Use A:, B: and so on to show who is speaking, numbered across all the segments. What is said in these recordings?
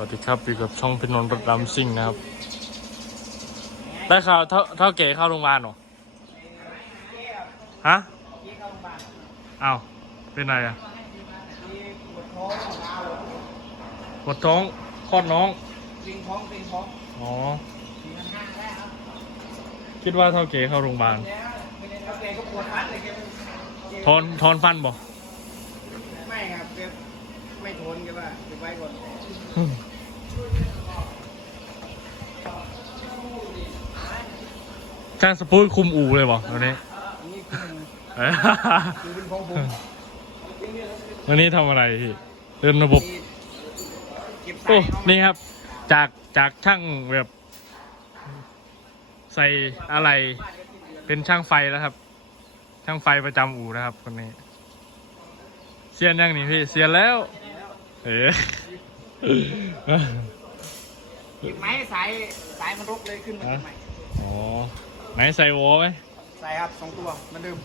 A: วัสดีครับอยู่กับช่องพินนท์ประดำซิ่งนะครับ ได้ข่าวเท่าเท่าเก๋เข้าโรงพยาบาลเหรอ ฮะอ้าวเป็นไรอะปวดท้องคลอดน้อง
B: ติงท้องติงท้อง
A: อ๋อคิดว่าเท่าเก๋เข้าโรงพยาบาล
B: แล้วไม่ได้แล้วแกก็ปวดฟันเลยแกแก
A: ทอนทอนฟันบ่
B: ไม่ครับแกไม่ทนแกว่าเก็บไว้ก่อน
A: ช่างสปูดคุมอูเลยบ่วันนี้
B: อันนี้คือ
A: เป็
B: นของผม
A: วันนี้ทำอะไรพี่เดินระบบ
B: เก็บสา
A: โอ้
B: ยเข้ามา
A: นี่ครับ จาก จากช่างแบบ ใส่อะไร เป็นช่างไฟแล้วครับ ช่างไฟประจำอู่นะครับคนนี้ เซียนยังนี่พี่ เซียนแล้ว เอ๋
B: เก็บไม้สายสายมันรกเลยขึ้นมาเก็บไม้
A: อ๋อไหนใส่วอไหม
B: ใส่ครับสองตัวเหมันเดิม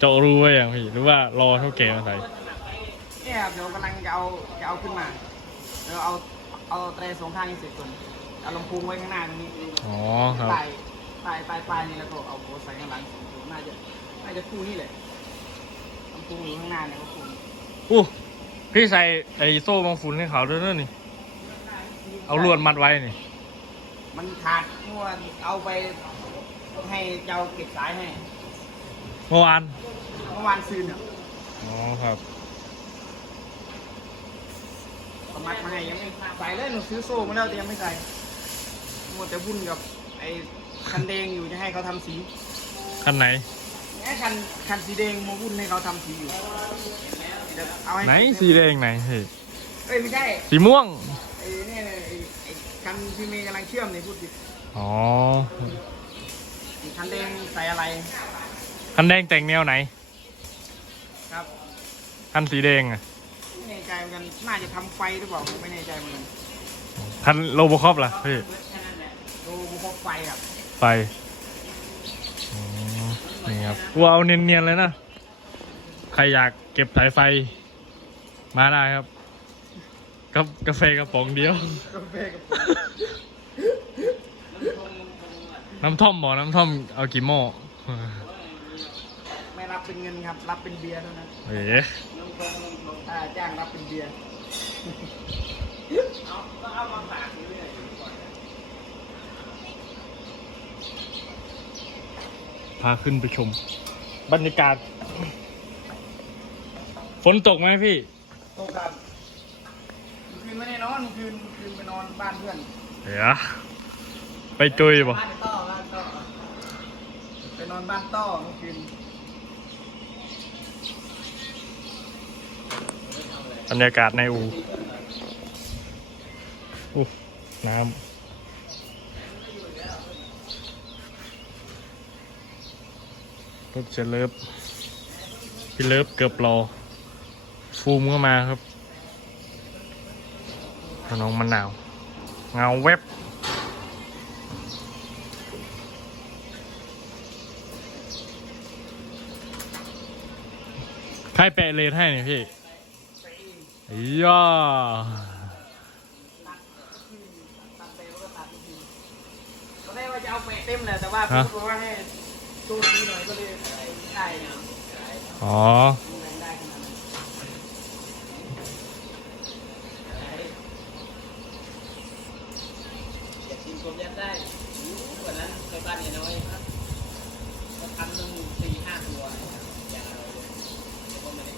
A: เจาะรูไว้อย่างพี่หรือว่ารอเท่าแก่มาใส่
B: เนี่ยครับเดี๋ยวกำลังจะเอาจะเอาขึ้นมาเดี๋ยวเอาเอาเตรสองข้างนี้เสร็จก่อนเอาลำโพงไว้ข้างหน้าตรงนี้
A: อ๋อครับ
B: ปลายปลายปลายปลายนี่แล้วก็เอาโบใส่ข้างหลังสองตัวน่าจะน่าจะคู่นี่แหละลำโพงอยู่ข้างหน้าเนี่ยก็คู่
A: อู้ พี่ใส่ไอ้โซ่บังฝุ่นให้เขาด้วยเนอะนี่ เอาลวดมัดไว้นี่
B: มันขาดเมื่อวานเอาไปให้เจ้าเก็บสายให้
A: เมื่อวาน
B: เมื่อวานซืนเนี่ย
A: อ๋อครับ
B: เอามัดมาให้ยังไม่ใส่เลยหนูซื้อโซ่มาแล้วแต่ยังไม่ใส่มัวแต่วุ่นกับไอ้คันแดงอยู่จะให้เขาทำสี
A: คันไหน
B: ไอ้คันคันสีแดงมาวุ่นให้เขาทำสีอยู่เดี๋ยวเอาให้
A: ไหนสีแดงไหนเฮ้ย
B: เอ้ยไม่ใช่
A: สีม่วง
B: ไอ้เนี่ยไอ้ไอ้คันที่เมย์กำลังเชื่อมเนี่ยพูดผิด
A: อ๋อ
B: ไอ้คันแดงใส่อะไร
A: คันแดงแต่งแนวไหน
B: ครับ
A: คันสีแดงอะ
B: ไม่แน่ใจเหมือนกันน่าจะทำไฟหรือเปล่าไม่แน่ใจเหมือนกัน
A: คันโลโบคอปล่ะพี่
B: ดูบุพกไฟครับ
A: ไฟอ๋อนี่ครับกูเอาเนียนๆเลยนะ ใครอยากเก็บสายไฟมาได้ครับกับกาแฟกระป๋องเดียว
B: กาแฟกับ
A: น้ำท่อมบอกน้ำท่อมเอากี่หม้อ
B: ไม่รับเป็นเงินครับ รับเป็นเบียร์เท่านั้น
A: เอ๋
B: ถ้าจ้างรับเป็นเบียร์เอาก็เอามาฝากเรื่อย
A: พาขึ้นไปชม บรรยากาศ ฝนตกไหมพี่
B: ตกครับเมื่อคืนไม่ได้นอนเมื่อคืนเมื่อคืนไปนอนบ้านเพื่อน
A: เดี๋ยวไปจุยบ่
B: บ้านต้อบ้านต้อไปนอนบ้านต้อเมื่อคืน
A: บรรยากาศในอูอู้น้ำรถเจะเลิฟพี่เลิฟเกือบรอ ฟูมก็มาครับน้องมะนาว เงาเว็บ ใครแปะเลนให้เนี่ยพี่
B: ไปเอง
A: ย่า
B: ตัดขึ้นตัดไปแล้วก็ตัดอีกทีตอนแรกว่าจะเอาแปะเต็มเลยแต่ว่าพี่บอกว่าให้ตู้นี้หน่อยก็เลยได้นะ
A: อ๋อ
B: ได้ขนาดนั้น
C: อยากกินกบยัดได้วันนั้นไปบ้านเนี่ยน้อยก็ทำหนึ่งสี่ห้าตัวอยากเอาเลยแล้วก็ไม่ได้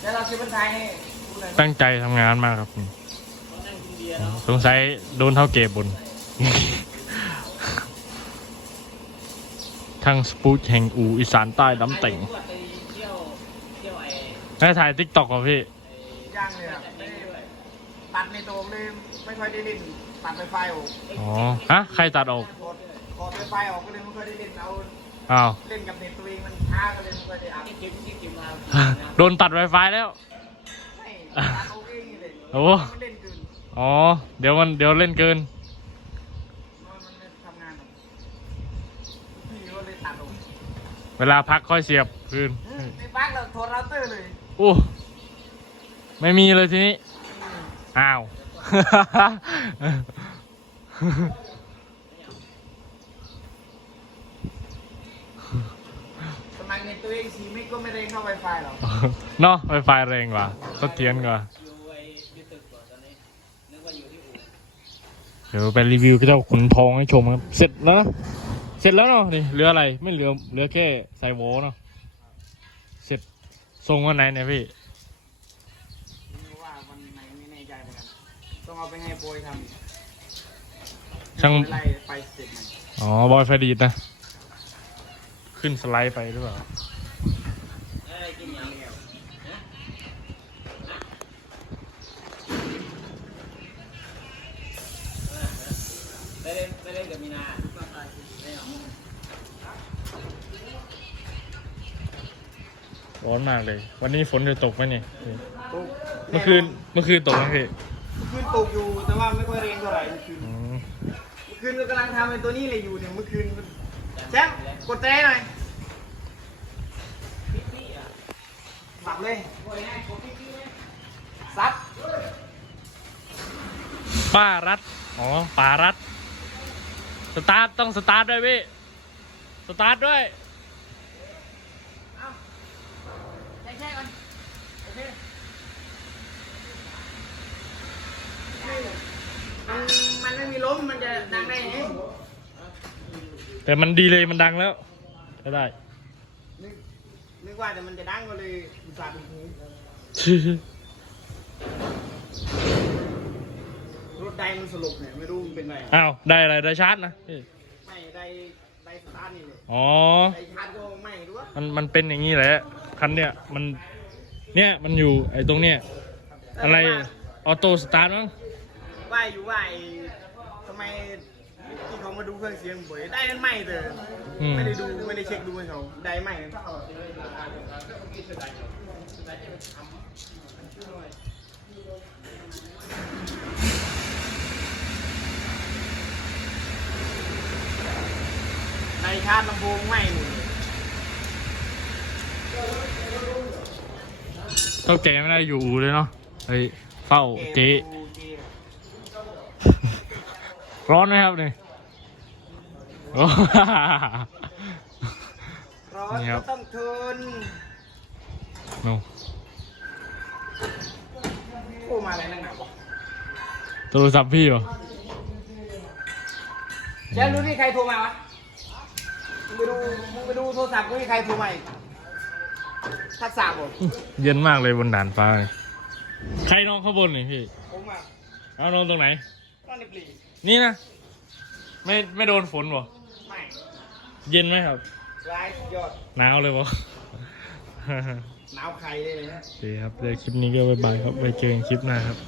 B: แล้วเราซื้อเป็นไทยให้ดูหน่อย
A: ตั้งใจทำงานมากครับ
C: เขานั่งกินเบียร์เนาะ
A: สงสัยโดนเท่าเก็บบนทางสปูตแห่งอูอีสานใต้ดำเต่ง
C: ไปเที่ยวเที่ยวไอ้
A: ได้ถ่ายติ๊กต็อกเหรอพี่
B: ย่างเลยอะไม่ได้ตัด ในโตมเลยไม่ค่อยได้เล่นตัดไฟไฟออก
A: อ๋อฮะใครตัดออก
B: ถอดถอดไฟไฟออกก็เลยไม่ค่อยได้เล่นเอา
A: อ้าว
B: เล่นกับเน็ตตัวเองมันช้าก็เลยไม่ค่อยได้อัพ
C: ที่กินที่กินมา
A: โดนตัดไวไฟแล้ว
B: ไม่ตัดเอาเองนี่เลย
A: โอ้
B: มันเล่นเกิน
A: อ๋อเดี๋ยวมันเดี๋ยวเล่นเกิน
B: มันมันไม่ทำงานหรอกพี่ก็เลยตัดออก
A: เวลาพักค่อยเสียบคืน
B: อืมในบ้านเราโทรเราเตอร์เลย
A: โอ้ไม่มีเลยทีนี้ อ้าว
B: สมัครในตัวเองสีไม่ก็ไม่ได้เข้าไวไฟหรอก
A: เนาะไฟไฟแรงกว่าเสถียรกว่า
C: อยู่ไอ้ที่ตึกก่อนตอนนี้นึกว่าอยู่ที่อู่
A: เดี๋ยวไปรีวิวเจ้าขุนทองให้ชมครับ เสร็จแล้วนะเสร็จแล้วเนาะนี่เหลืออะไรไม่เหลือเหลือแค่ใส่โวเนาะเสร็จทรงวันไหนเนี่ยพี่
B: ไม่ว่าวันไหนไม่แน่ใจเหมือนกัน ต้องเอาไปให้โปรยทำอีก
A: ช่าง
B: ไล่ไปเสร็จใหม่
A: อ๋อ บอยไฟดีดนะ ขึ้นสไลด์ไปหรือเปล่า
C: เอ้ยกินยังไงนะไม่เล่นไม่เล่นกับมีนาไม่เอา
A: ร้อนมากเลย วันนี้ฝนจะตกไหมเนี่ย
B: ตก
A: เมื่อคืน เมื่อคืนตกไหมพี่
B: เมื่อ คืนตกอยู่แต่ว่าไม่ค่อยแรงเท่าไหร่เมื่อคืน
A: อืม
B: เมื่อคืนเรากำลังทำเป็นตัวนี้เลยอยู่เนี่ยเมื่อคืนแจ๊บกดแตรหน่อยสับเลยซับ
A: ป้ารัด อ๋อป่ารัด สตาร์ทต้องสตาร์ทด้วยพี่ สตาร์ทด้วย
B: ใช่ใช่ก่อนโอเคมัน มันไม่มีล้มมันจะดังได้ไง
A: แต่มันดีเลยมันดังแล้วก็ได้
B: นึกนึกว่าแต่มันจะดังก็เลยอุตส่าห์ดูหูรถใดมันสลบเนี่ยไม่รู้มันเป็นไร
A: อ้าวได้อะไรได้ชาร์จนะพี่
B: ไม่ได้ได้สตาร์ทนี่เลย
A: อ๋อ
B: ได้ชาร์จก็ไม่รู้ว่า
A: มันมันเป็นอย่างนี้แหละคันเนี้ยมันเนี่ยมันอยู่ไอ้ตรงเนี้ยอะไรออโต้สตาร์ทมั้ง
B: ว่าอยู่ว่าไอ้ทำไมที่เขามาดูเครื่องเสียงบ่อยได้นั่นไม่แต่
A: อืม
B: ไม่ได้ดูไม่ได้เช็คดูให้เขาได้ไม่ในชาร์จลำโพงไม่หมดเลย
A: เท่าแก่ไม่ได้อยู่อู่เลยเนาะไอ้เฝ้าเจ๊
B: ดูเจ๊
A: ร้อนไหมครับนี่โอ้
B: ร้อน
A: นี่ครั
B: ก็
A: บ
B: ต้องทน
A: โน่
B: โอ้มาอะไรนั่งหนาวะ
A: โทรศัพท์พี่เหรอ
B: เจ๊รู้นี่ใครโทรมาวะมึงไปดูมึงไปดูโทรศัพท์กูนี่ใครโทรมาอีกทักษะผม
A: เย็นมากเลยบนด่านฟ้าเลยใครนอนข้างบนนี่พี่
B: ผมอะ
A: เอานอนตรงไหน
B: ตอนในปลี
A: นี่นะ ไม่ไม่โดนฝนบ่
B: ไม่
A: เย็นไหมครับ
B: ร้ายสุดยอด
A: หนาวเลยบ่
B: หนาวใครเลยนะ
A: โอเคครับเดี๋ยวคลิปนี้ก็บ๊ายบายครับไปเจอกันคลิปหน้าครับ